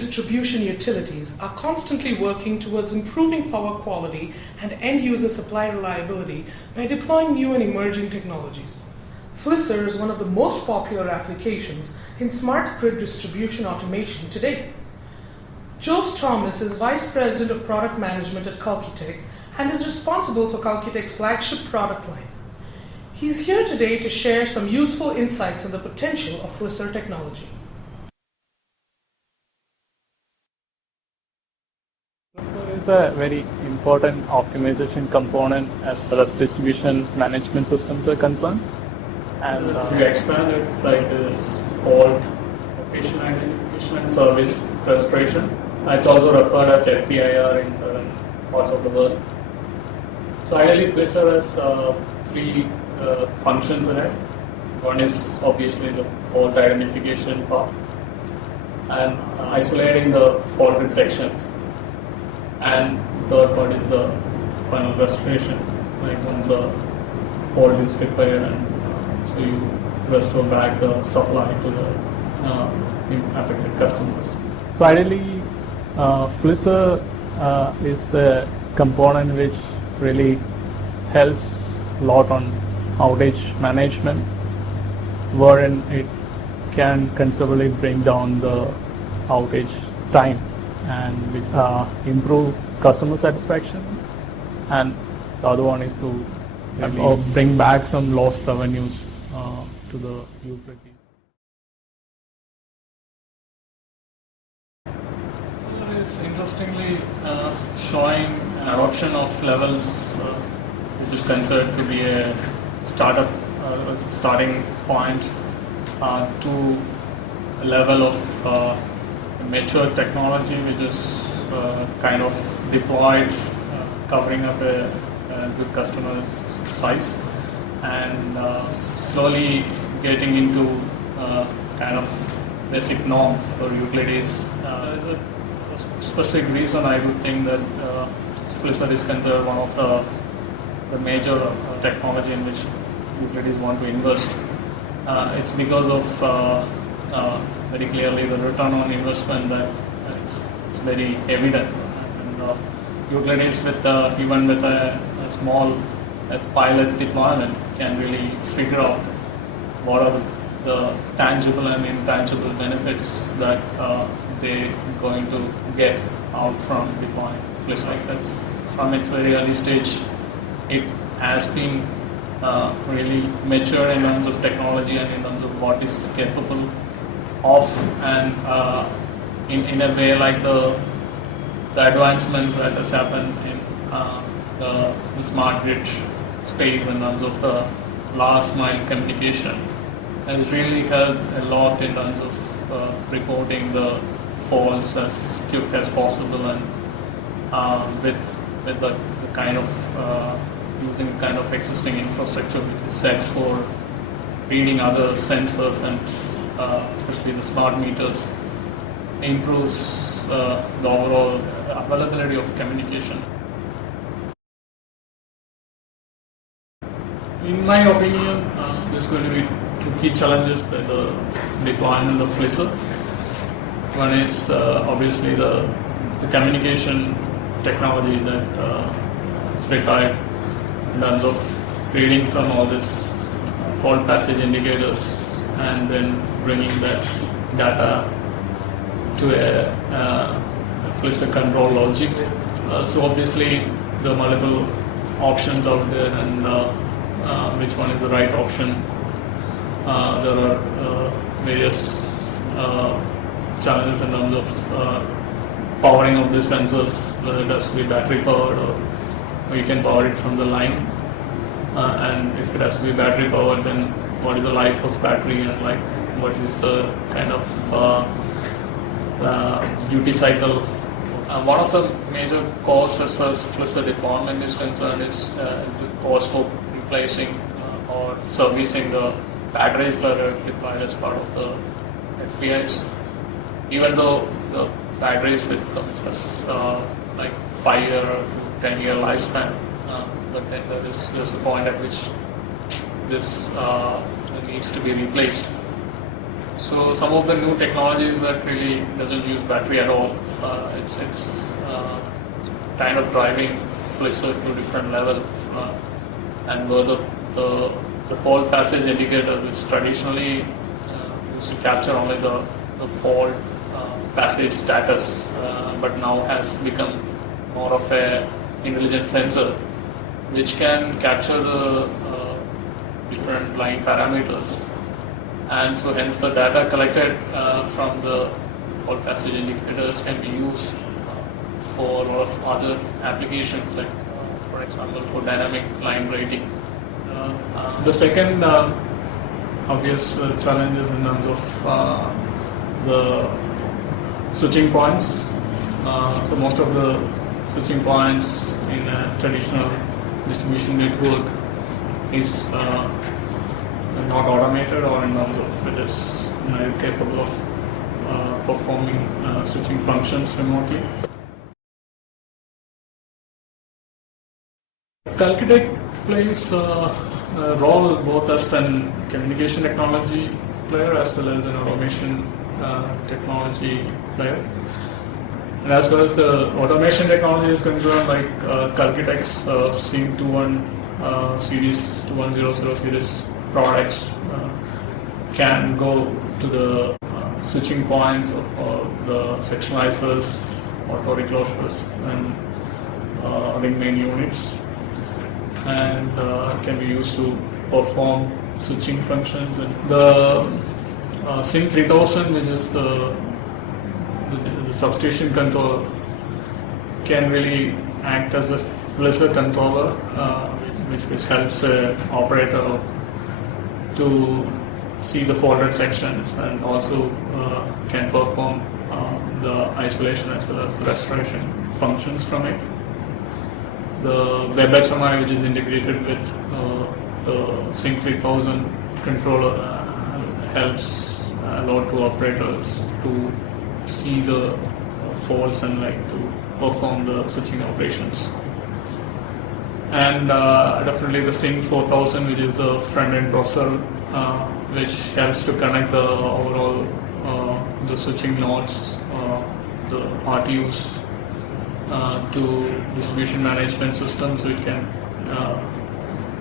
distribution utilities are constantly working towards improving power quality and end-user supply reliability by deploying new and emerging technologies. Flisser is one of the most popular applications in smart grid distribution automation today. Jose Thomas is Vice President of Product Management at Kalkitech and is responsible for Kalkitech's flagship product line. He's here today to share some useful insights on the potential of Flisser technology. Flisser is a very important optimization component as far as distribution management systems are concerned. And if you expand it like this, fault, location identification and service restoration, it's also referred as FPIR in certain parts of the world. So ideally, Flisser has three functions in it. One is obviously the fault identification part and isolating the faulted sections. And third part is the final restoration, like once the fault is repaired and so you restore back the supply to the affected customers. So ideally, Flisser is a component which really helps a lot on outage management, wherein it can considerably bring down the outage time and improve customer satisfaction. And the other one is to really bring back some lost revenues to the utilities. Is interestingly showing an adoption of levels which is considered to be a starting point to a level of mature technology which is kind of deployed, covering up a good customer size and slowly getting into kind of basic norm for utilities. There's a specific reason I would think that Flisser is considered one of the major technology in which utilities want to invest. It's because of very clearly the return on investment that it's very evident. And utilities with even with a small pilot deployment can really figure out what are the tangible and intangible benefits that they're going to get out from deploying Flisser. That's from its very early stage. It has been really mature in terms of technology and in terms of what is capable of, and in a way like the advancements that has happened in the smart grid space in terms of the last mile communication has really helped a lot in terms of reporting the faults as quick as possible and with the kind of using kind of existing infrastructure which is set for reading other sensors and especially the smart meters improves the overall availability of communication. In my opinion, there's going to be two key challenges in the deployment of Flisser. One is obviously the communication technology that is required in terms of reading from all this fault passage indicators and then bringing that data to a Flisser control logic. So obviously there are multiple options out there and which one is the right option. There are various challenges in terms of powering of the sensors, whether it has to be battery powered or you can power it from the line. And if it has to be battery powered, then what is the life of battery and like what is the kind of duty cycle. One of the major costs as far as Flisser deployment is concerned is the cost of replacing or servicing the batteries that are deployed as part of the FPIs. Even though the batteries with just like 5-year or 10-year lifespan, but then there's a point at which this needs to be replaced. So some of the new technologies that really doesn't use battery at all. It's kind of driving Flisser to different level, and where the fault passage indicator, which traditionally used to capture only the fault passage status, but now has become more of a intelligent sensor, which can capture the different line parameters, and so hence the data collected from the fault passage indicators can be used for a lot of other applications, like for example for dynamic line rating. The second obvious challenge is in terms of the switching points. So most of the switching points in a traditional distribution network is not automated, or in terms of it is capable of performing switching functions remotely. Kalkitech plays a role both as an communication technology player as well as an automation technology player. And as far as the automation technology is concerned, like Kalkitech's SYNC21 series, 2100 series products can go to the switching points or the sectionalizers, auto reclosures, and ring main units, and can be used to perform switching functions. And the SYNC3000, which is the substation controller, can really act as a Flisser controller, which helps an operator to see the faulted sections, and also can perform the isolation as well as restoration functions from it. The WebHMI, which is integrated with the SYNC3000 controller, helps a lot to operators to see the faults and to perform the switching operations. And definitely the SYNC4000, which is the front-end processor, which helps to connect the overall the switching nodes, the RTUs, to distribution management systems, so it can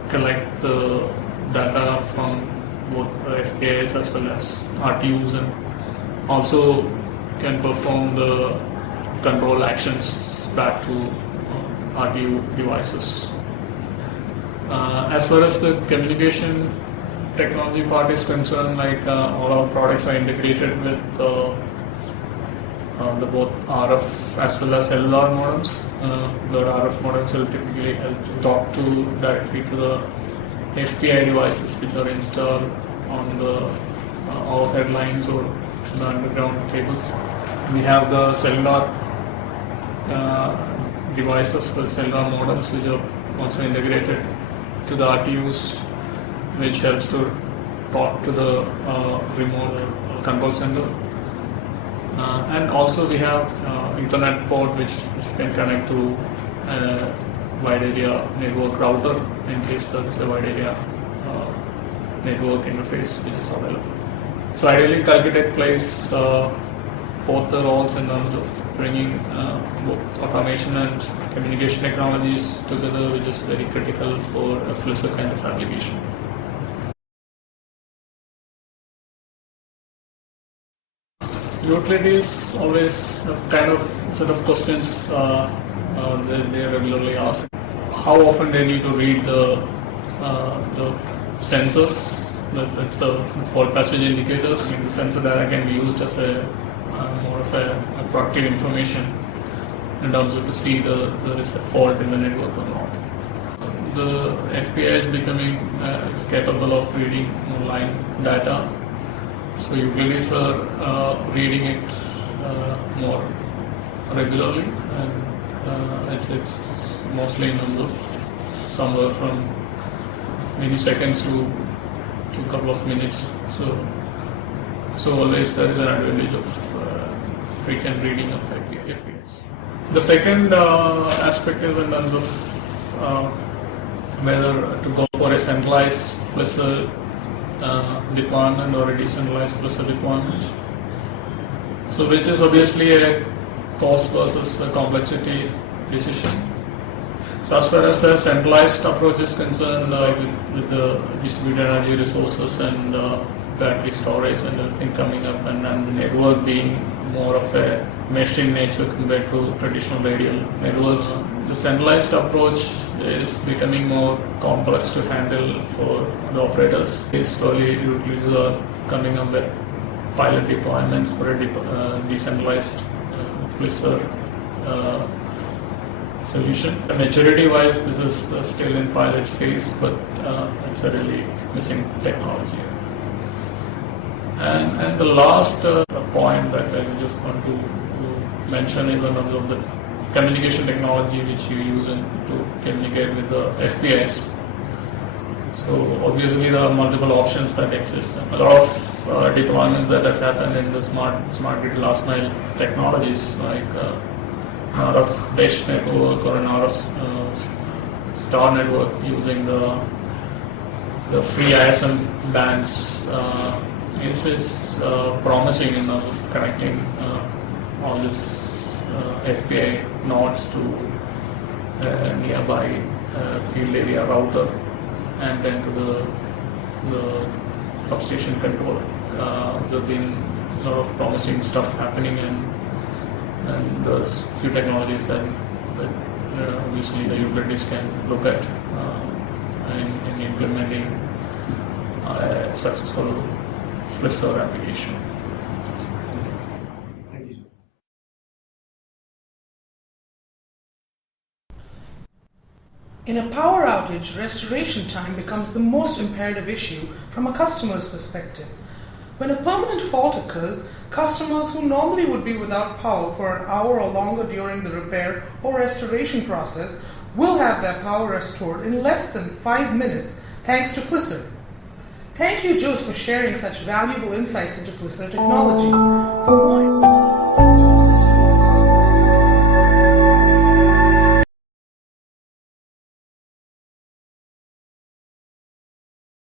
collect the data from both FPIs as well as RTUs, and also can perform the control actions back to RTU devices. As far as the communication technology part is concerned, all our products are integrated with the both RF as well as cellular modems. The RF modems will typically help to talk directly to the FPI devices which are installed on the overhead lines or the underground cables. We have the cellular devices with cellular modems which are also integrated to the RTUs, which helps to talk to the remote control center. And also we have Ethernet port which can connect to a wide area network router in case there is a wide area network interface which is available. So ideally Kalkitech plays both the roles in terms of bringing both automation and communication technologies together, which is very critical for a Flisser kind of application. Utilities always have kind of set of questions they regularly ask. How often they need to read the sensors, that's the fault passage indicators. The sensor data can be used as a more of a proactive information in terms of to see there is a fault in the network or not. The FPI is becoming is capable of reading online data. So utilities are reading it more regularly, and it's mostly in terms of somewhere from milliseconds to a couple of minutes. So always there is an advantage of frequent reading of FPIs. The second aspect is in terms of whether to go for a centralized Flisser deployment or a decentralized Flisser deployment. So which is obviously a cost versus a complexity decision. So as far as a centralized approach is concerned, with the distributed energy resources and battery storage and everything coming up, and the network being more of a mesh in nature compared to traditional radial networks, the centralized approach is becoming more complex to handle for the operators. Slowly utilities are coming up with pilot deployments for a decentralized Flisser solution. Maturity-wise, this is still in pilot phase, but it's a really missing technology. And the last point that I just want to mention is another of the communication technology which you use to communicate with the FPIs. So obviously there are multiple options that exist. A lot of deployments that has happened in the smart grid last mile technologies, like an RF mesh network or an RF star network using the free ISM bands. This is promising in terms of connecting all these FPI nodes to nearby field area router and then to the substation controller. There have been a lot of promising stuff happening, and there's few technologies that obviously the utilities can look at in implementing a successful Flisser application. In a power outage, restoration time becomes the most imperative issue from a customer's perspective. When a permanent fault occurs, customers who normally would be without power for an hour or longer during the repair or restoration process will have their power restored in less than 5 minutes thanks to Flisser. Thank you, Jose, for sharing such valuable insights into Flisser technology. For more